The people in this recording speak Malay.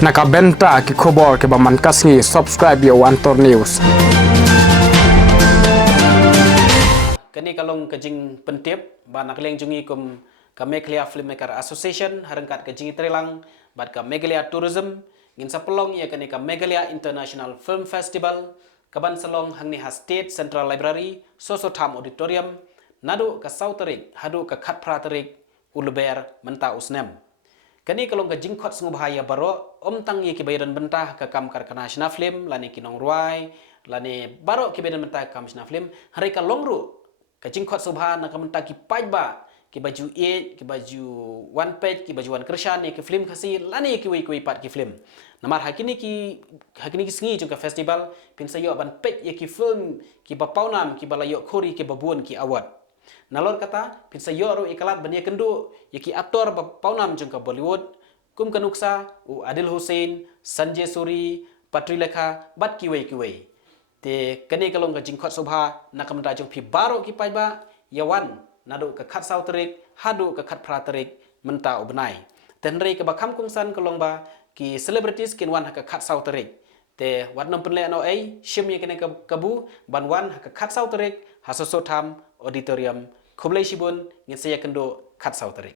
Nakabenta ki khobor ke baman kasngi subscribe yo Antor News. Kini kalong kajing pentip ba nakleng jungi kum ka Meghalaya Filmmaker Association harangkat kajing trelang bat ka Meghalaya Tourism ngin sa pelong ia kini ka Meghalaya International Film Festival kaban salong hangni ha State Central Library Sosotham Auditorium nadu ka Sauterik hadu ka Khatpraterik Uluber menta usnem. Kani kalong ka jingkot sungu bahaya baro tang ye kibayran bentah ka kam karkana national film lani kinong ruai lani baro kibayran bentah kam national film hari ka longru ka jingkot subha na kamenta ki pajba ki baju ki baju one page ki baju one kershan ki film kasi lani ki wei pat ki film namar hakini ki sengi jung ka festival pin sayo ban page ye ki film ki bapaunam ki balayo khori ki babun ki award nalor kata pinsa yoro ikalat bania kendu yaki aktor paunam jengka Bollywood kum kanuksa u Adil Hussein Sanjay Suri Patri Lekha bat kiwei te kani kalong ka jingkot subha nakamta jong pi baro ki paiba yawan nadu ka khat sauterik hadu ka khat praterik menta ubnai tenri ka bakam kungsan kalong ba ki celebrities kinwan ka khat sauterik te wadnom penle no ai shim ye kene kabu banwan ka khat sauterik hasosotham auditorium Kublai Shibun ngin saya kendo Khat Sauterik.